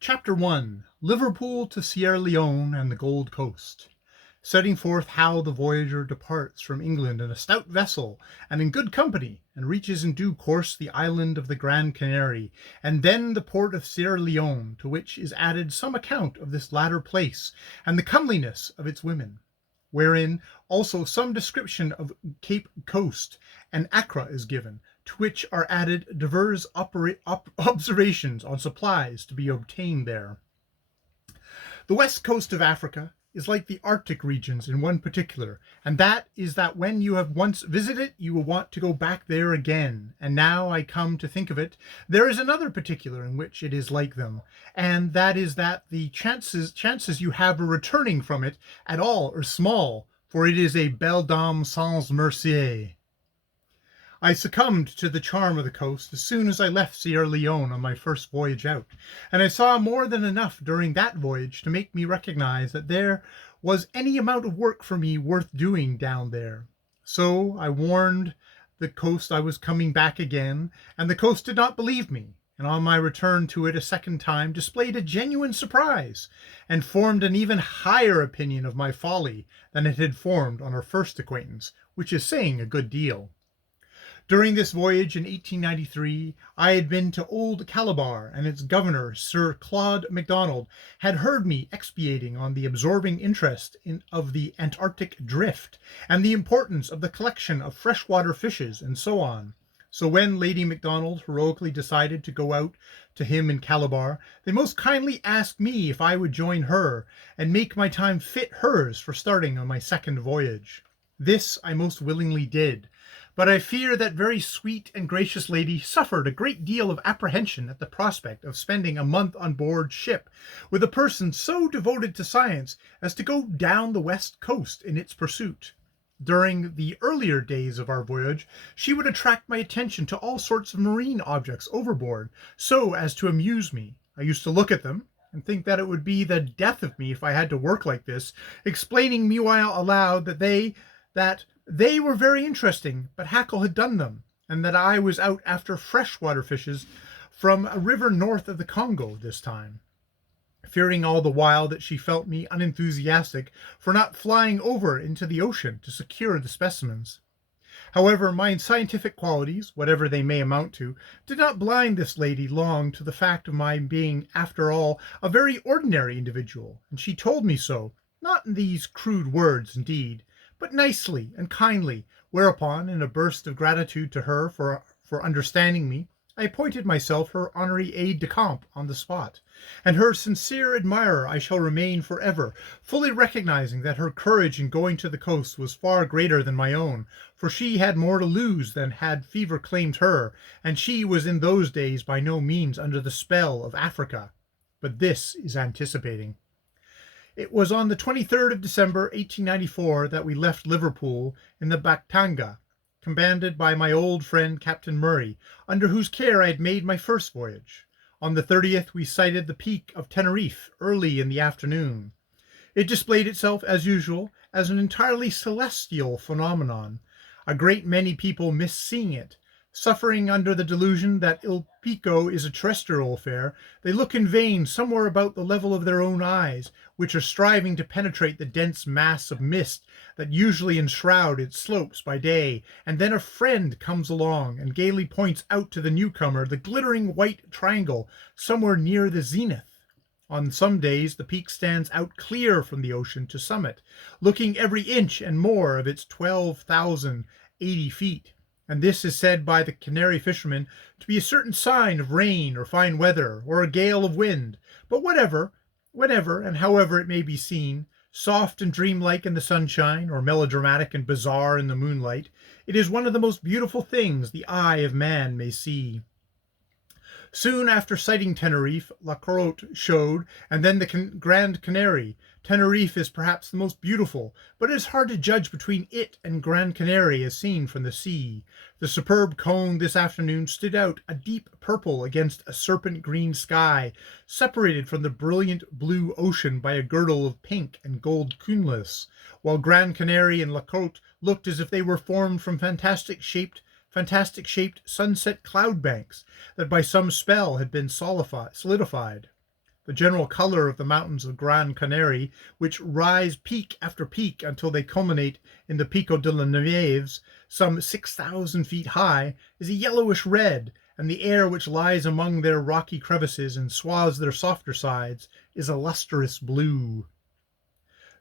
Chapter 1. Liverpool to Sierra Leone and the Gold Coast. Setting forth how the voyager departs from England in a stout vessel and in good company, and reaches in due course the island of the Grand Canary, and then the port of Sierra Leone, to which is added some account of this latter place, and the comeliness of its women, wherein also some description of Cape Coast and Accra is given, to which are added divers observations on supplies to be obtained there. The west coast of Africa is like the Arctic regions in one particular, and that is that when you have once visited it, you will want to go back there again. And now I come to think of it, there is another particular in which it is like them, and that is that the chances you have of returning from it at all are small, for it is a belle dame sans merci. I succumbed to the charm of the coast as soon as I left Sierra Leone on my first voyage out, and I saw more than enough during that voyage to make me recognize that there was any amount of work for me worth doing down there. So I warned the coast I was coming back again, and the coast did not believe me, and on my return to it a second time displayed a genuine surprise, and formed an even higher opinion of my folly than it had formed on our first acquaintance, which is saying a good deal. During this voyage in 1893, I had been to Old Calabar, and its governor, Sir Claude MacDonald, had heard me expatiating on the absorbing interest of the Antarctic drift, and the importance of the collection of freshwater fishes, and so on. So when Lady MacDonald heroically decided to go out to him in Calabar, they most kindly asked me if I would join her, and make my time fit hers for starting on my second voyage. This I most willingly did, but I fear that very sweet and gracious lady suffered a great deal of apprehension at the prospect of spending a month on board ship with a person so devoted to science as to go down the west coast in its pursuit. During the earlier days of our voyage, she would attract my attention to all sorts of marine objects overboard, so as to amuse me. I used to look at them, and think that it would be the death of me if I had to work like this, explaining meanwhile aloud that they were very interesting, but Haeckel had done them, and that I was out after freshwater fishes from a river north of the Congo this time, fearing all the while that she felt me unenthusiastic for not flying over into the ocean to secure the specimens. However, my scientific qualities, whatever they may amount to, did not blind this lady long to the fact of my being, after all, a very ordinary individual, and she told me so, not in these crude words indeed, but nicely and kindly, whereupon, in a burst of gratitude to her for understanding me, I appointed myself her honorary aide-de-camp on the spot, and her sincere admirer I shall remain forever, fully recognizing that her courage in going to the coast was far greater than my own, for she had more to lose than had fever claimed her, and she was in those days by no means under the spell of Africa. But this is anticipating. It was on the 23rd of December, 1894, that we left Liverpool in the Batanga, commanded by my old friend Captain Murray, under whose care I had made my first voyage. On the 30th we sighted the peak of Teneriffe early in the afternoon. It displayed itself, as usual, as an entirely celestial phenomenon. A great many people miss seeing it. Suffering under the delusion that Il Pico is a terrestrial affair, they look in vain somewhere about the level of their own eyes, which are striving to penetrate the dense mass of mist that usually enshroud its slopes by day, and then a friend comes along and gaily points out to the newcomer the glittering white triangle somewhere near the zenith. On some days the peak stands out clear from the ocean to summit, looking every inch and more of its 12,080 feet. And this is said by the Canary fishermen to be a certain sign of rain or fine weather, or a gale of wind. But whenever and however it may be seen, soft and dreamlike in the sunshine, or melodramatic and bizarre in the moonlight, it is one of the most beautiful things the eye of man may see. Soon after sighting Teneriffe, La Crotte showed, and then the Grand Canary. Teneriffe is perhaps the most beautiful, but it is hard to judge between it and Grand Canary as seen from the sea. The superb cone this afternoon stood out a deep purple against a serpent green sky, separated from the brilliant blue ocean by a girdle of pink and gold cumulus, while Grand Canary and La Crotte looked as if they were formed from fantastic shaped sunset cloud banks that by some spell had been solidified. The general color of the mountains of Gran Canaria, which rise peak after peak until they culminate in the Pico de las Nieves, some 6,000 feet high, is a yellowish red, and the air which lies among their rocky crevices and swathes their softer sides is a lustrous blue.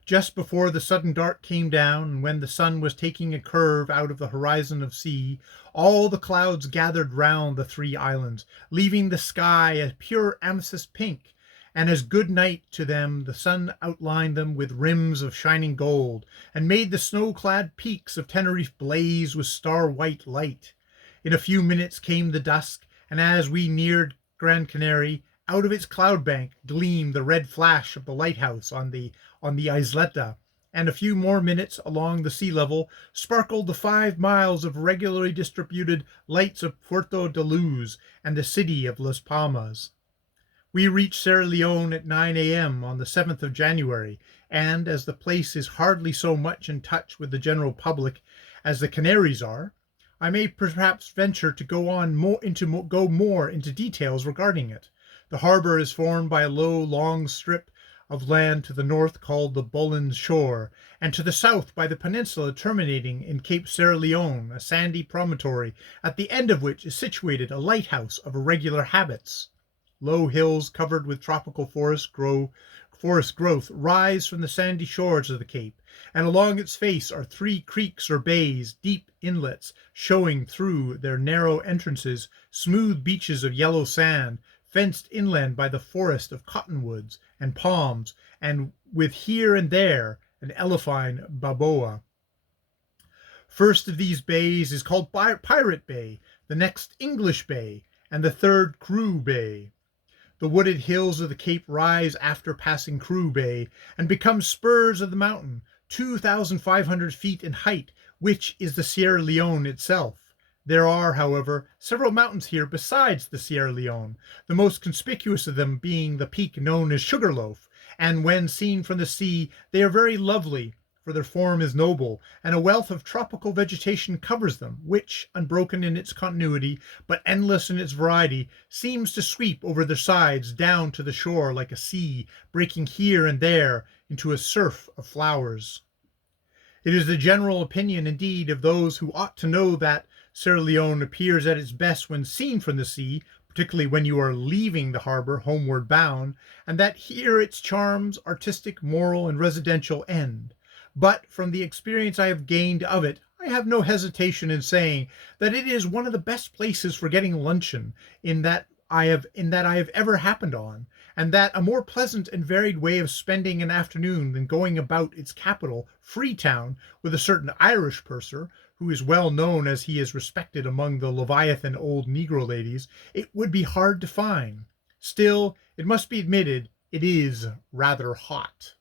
Just before the sudden dark came down, and when the sun was taking a curve out of the horizon of sea, all the clouds gathered round the three islands, leaving the sky a pure amethyst pink, and as good night to them the sun outlined them with rims of shining gold, and made the snow-clad peaks of Tenerife blaze with star-white light. In a few minutes came the dusk, and as we neared Gran Canaria, out of its cloud bank gleamed the red flash of the lighthouse on the Isleta, and a few more minutes along the sea level sparkled the 5 miles of regularly distributed lights of Puerto de Luz and the city of Las Palmas. We reached Sierra Leone at 9 a.m. on the 7th of January, and as the place is hardly so much in touch with the general public as the Canaries are, I may perhaps venture to go more into details regarding it. The harbor is formed by a low, long strip of land to the north called the Bullen Shore, and to the south by the peninsula terminating in Cape Sierra Leone, a sandy promontory, at the end of which is situated a lighthouse of irregular habits. Low hills covered with tropical forest growth rise from the sandy shores of the cape, and along its face are 3 creeks or bays, deep inlets showing through their narrow entrances, smooth beaches of yellow sand, fenced inland by the forest of cottonwoods and palms, and with here and there an elephine baboa. First of these bays is called Pirate Bay, the next English Bay, and the third Crew Bay. The wooded hills of the cape rise after passing Crew Bay and become spurs of the mountain, 2,500 feet in height, which is the Sierra Leone itself. There are, however, several mountains here besides the Sierra Leone, the most conspicuous of them being the peak known as Sugarloaf, and when seen from the sea they are very lovely, for their form is noble, and a wealth of tropical vegetation covers them, which, unbroken in its continuity, but endless in its variety, seems to sweep over their sides down to the shore like a sea, breaking here and there into a surf of flowers. It is the general opinion, indeed, of those who ought to know that Sierra Leone appears at its best when seen from the sea, particularly when you are leaving the harbor homeward bound, and that here its charms, artistic, moral, and residential, end. But from the experience I have gained of it, I have no hesitation in saying that it is one of the best places for getting luncheon in that I have ever happened on, and that a more pleasant and varied way of spending an afternoon than going about its capital, Freetown, with a certain Irish purser, who is well known as he is respected among the Leviathan old Negro ladies, it would be hard to find. Still, it must be admitted, it is rather hot.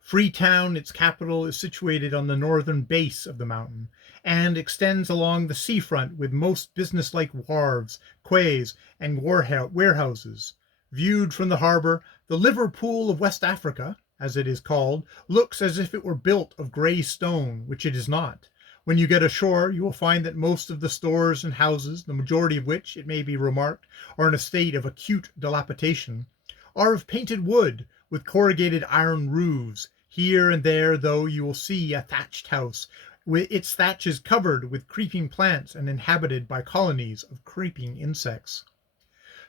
Freetown, its capital, is situated on the northern base of the mountain, and extends along the seafront with most businesslike wharves, quays, and warehouses. Viewed from the harbor, the Lvrpl of West Africa, as it is called, looks as if it were built of grey stone, which it is not. When you get ashore, you will find that most of the stores and houses, the majority of which, it may be remarked, are in a state of acute dilapidation, are of painted wood, with corrugated iron roofs. Here and there, though, you will see a thatched house, with its thatches covered with creeping plants and inhabited by colonies of creeping insects.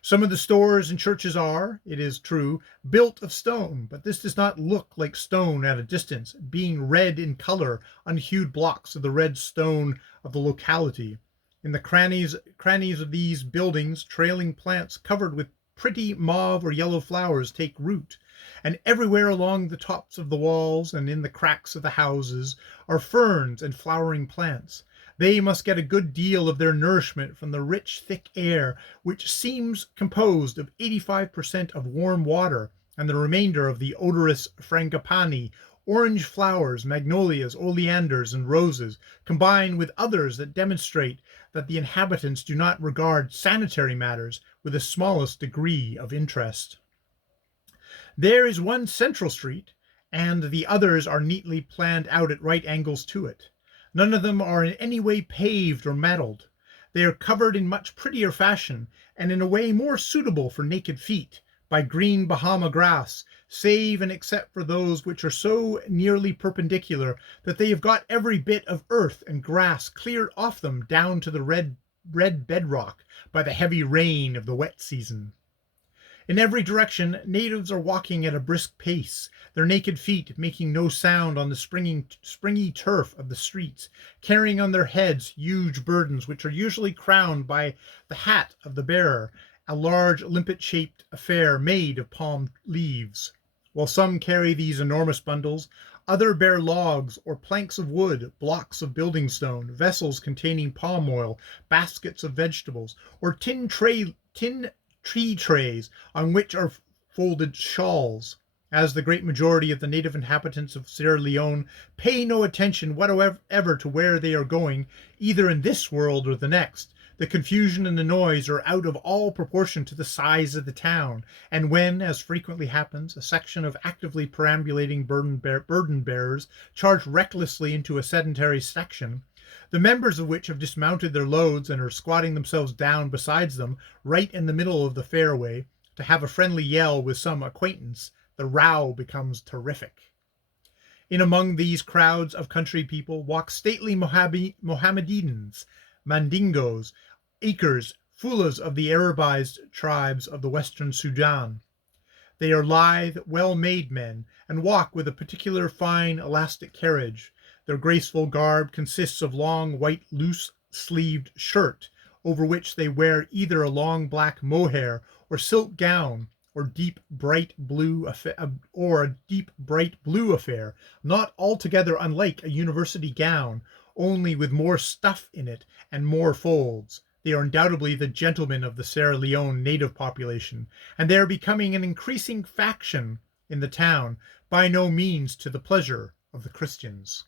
Some of the stores and churches are, it is true, built of stone, but this does not look like stone at a distance, being red in color, unhewed blocks of the red stone of the locality. In the crannies of these buildings, trailing plants covered with pretty mauve or yellow flowers take root, and everywhere along the tops of the walls and in the cracks of the houses are ferns and flowering plants. They must get a good deal of their nourishment from the rich, thick air, which seems composed of 85% of warm water and the remainder of the odorous frangipani, orange flowers, magnolias, oleanders, and roses, combined with others that demonstrate that the inhabitants do not regard sanitary matters with the smallest degree of interest. There is one central street, and the others are neatly planned out at right angles to it. None of them are in any way paved or metalled. They are covered in much prettier fashion, and in a way more suitable for naked feet, by green Bahama grass, save and except for those which are so nearly perpendicular that they have got every bit of earth and grass cleared off them down to the red bedrock by the heavy rain of the wet season. In every direction, natives are walking at a brisk pace, their naked feet making no sound on the springy turf of the streets, carrying on their heads huge burdens which are usually crowned by the hat of the bearer, a large limpet-shaped affair made of palm leaves. While some carry these enormous bundles, others bear logs or planks of wood, blocks of building stone, vessels containing palm oil, baskets of vegetables, or tin tree trays on which are folded shawls. As the great majority of the native inhabitants of Sierra Leone pay no attention whatever to where they are going, either in this world or the next, the confusion and the noise are out of all proportion to the size of the town, and when, as frequently happens, a section of actively perambulating burden bearers charge recklessly into a sedentary section, the members of which have dismounted their loads and are squatting themselves down beside them, right in the middle of the fairway, to have a friendly yell with some acquaintance, the row becomes terrific. In among these crowds of country people walk stately Mohammedans, Mandingos, Acres, Fulas of the Arabized tribes of the western Sudan. They are lithe, well-made men, and walk with a particular fine, elastic carriage. Their graceful garb consists of long, white, loose-sleeved shirt, over which they wear either a long black mohair or silk gown, or a deep bright blue affair, not altogether unlike a university gown, only with more stuff in it and more folds. They are undoubtedly the gentlemen of the Sierra Leone native population, and they are becoming an increasing faction in the town, by no means to the pleasure of the Christians.